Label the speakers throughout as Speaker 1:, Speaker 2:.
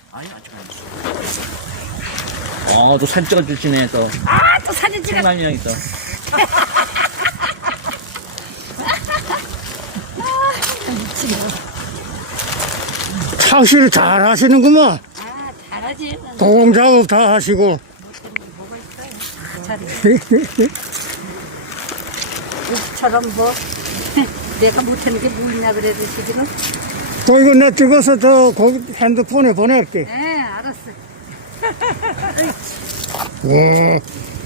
Speaker 1: 아니 아직 안 또 사진 찍어주시네 또.
Speaker 2: 아, 또 사진 찍어.
Speaker 1: 생방이랑 또.
Speaker 3: 낚시를 잘 하시는구만.
Speaker 2: 아, 잘하지.
Speaker 3: 도공 작업 다 하시고.
Speaker 2: 뭐가 있어요? 우처럼 뭐 내가 못하는 게 뭐 있냐 그래도 지금.
Speaker 3: 또 이거 내 찍어서 핸드폰에 보낼게.
Speaker 2: 네, 알았어.
Speaker 3: 와.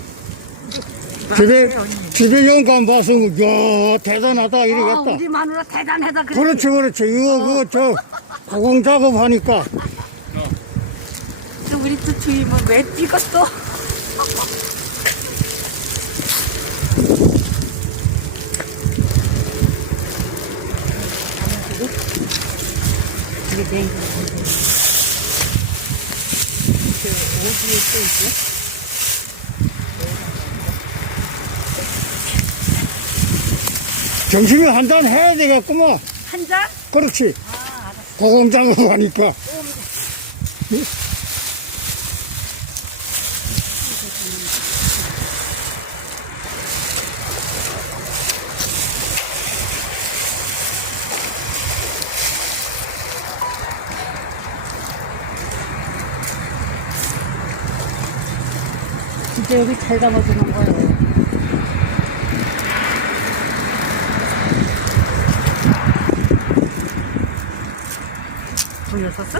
Speaker 3: 집에 영감 봤으면, 야, 대단하다,
Speaker 2: 아,
Speaker 3: 이러겠다.
Speaker 2: 우리 마누라 대단하다 그래.
Speaker 3: 그렇지, 그렇지. 이거, 도공 작업하니까.
Speaker 2: 우리 또 주임은 왜 찍었어? 이게 내 이거. 어디에 또 있지?
Speaker 3: 점심에 한 잔 해야 되겠구만.
Speaker 2: 한 잔?
Speaker 3: 그렇지.
Speaker 2: 아, 알았어.
Speaker 3: 도공 작업하니까.
Speaker 2: 진짜 여기 잘 담아주는 거예요. 보였었어?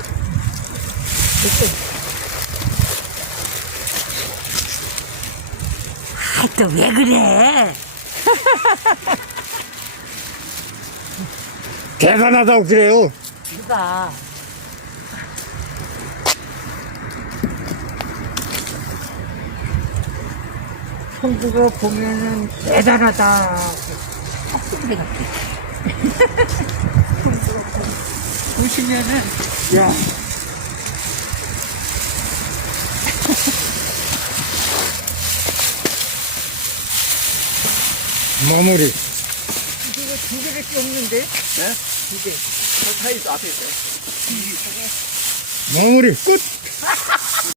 Speaker 2: 아, 또 왜 그래?
Speaker 3: 대단하다고 그래요.
Speaker 2: 누가? 손주가 보면은 대단하다. 소리 같아. 보시면은
Speaker 3: 야. 마무리.
Speaker 2: 이거 두 개밖에 없는데?
Speaker 1: 네?
Speaker 2: 두 개.
Speaker 1: 저 차에 있어 앞에 있어요.
Speaker 3: 마무리 끝.